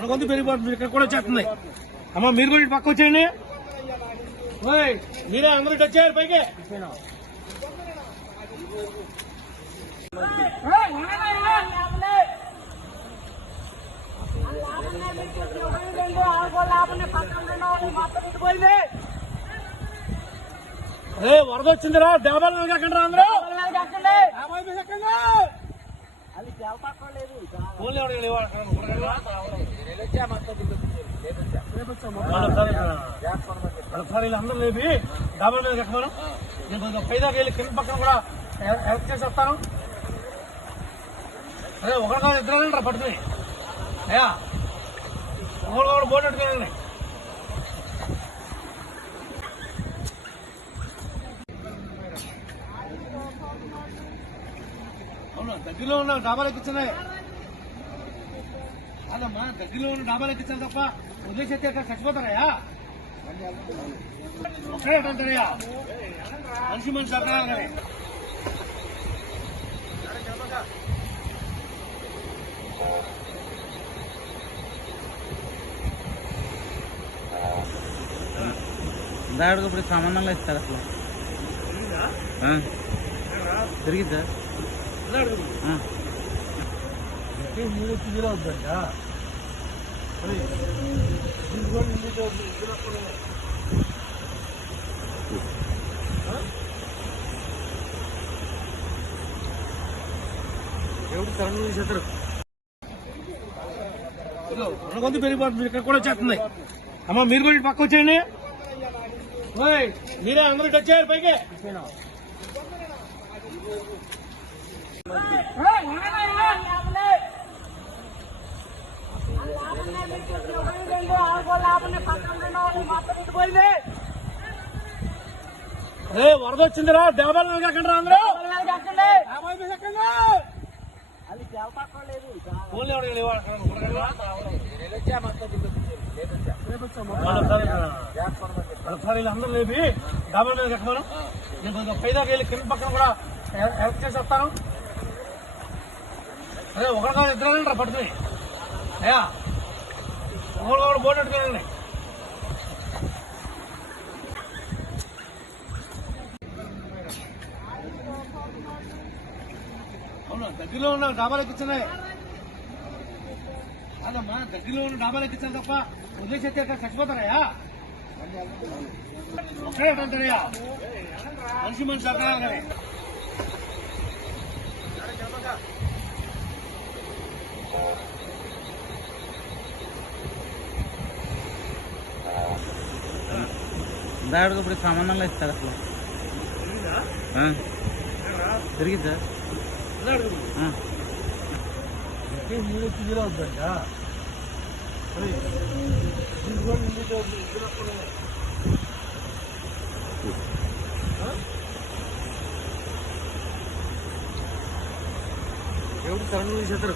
రెండు పెరిగిపోతుంది. ఇక్కడ కూడా వచ్చేస్తుంది. అమ్మ మీరు కూడా పక్క వచ్చేయండి. మీరే అందరూ వచ్చారు పైకి. అరే వరద వచ్చిందిరా దేవాలయం కాకండి అందరూ. ఒకసారి వాళ్ళు ఒకసారి వీళ్ళందరూ లేపి డాబా మీద ఎక్కమను నేను కొంచెం పైదాకా వెళ్ళి కింద పక్కన కూడా ఎలక్ట్ చేసి వస్తాను. అదే ఒకటి కాదు ఇద్దరు పట్టుకుని అయ్యా. ఒకడు బోట్ పెట్టుకోనండి దగ్గరలో ఉన్న డాబాలు ఎక్కించినాయి. కాదమ్మా దగ్గరలో ఉన్న డాబాలు ఎక్కించాలి తప్ప వదిలేసేస్తే అక్కడ చచ్చిపోతారయ్యా? ఒక్కడే అంటారయ్యా. మనిషి మనిషి అక్కడ ఇప్పుడు సంబంధంలో ఇస్తారు అసలు. ఆ. తిరిగిద్దా. మూడు కిలో ఎవరు కరెంట్ తీసేస్తారు రెండు పెరిగిపోతుంది ఇక్కడ కూడా చేస్తున్నాయి అమ్మ మీరు కూడా పక్క వచ్చేయండి ఓయ్ మీరే అందరూ వచ్చారు పైకి. రే వరద వచ్చిందిరా దేవాలయం కాకండి అందరూ. యాభై పైసలు ఎక్కండి. ఫోన్లు ఒకసారి వీళ్ళందరూ లేపి మీద ఎక్కమను నేను వెళ్ళి కింద పక్కన కూడా ఎ- ఎలక్ట్ చేసి వస్తాను. అదే ఒకటి కాదు ఇద్దరు రా పడుతుంది అయ్యా ఒకరు ఒకడు బోర్డు పెట్టుకోండి అవునా దగ్గరలో ఉన్న డాబాలు ఎక్కించినాయి కాదమ్మా దగ్గరలో ఉన్న డాబాలు ఎక్కించాలి తప్ప వదిలేసేస్తే అక్కడ చచ్చిపోతారయ్యా? ఒక్కడే అంటారయ్యా మనిషి మనిషి అక్కడ కానీ దాడికి ఇప్పుడు సంబంధంలో ఇస్తారు అసలు ఆ. తిరిగిద్దా ఆ. మూడు కిలో అవుతుందా ఎవరు కరెంట్ తీసేస్తారు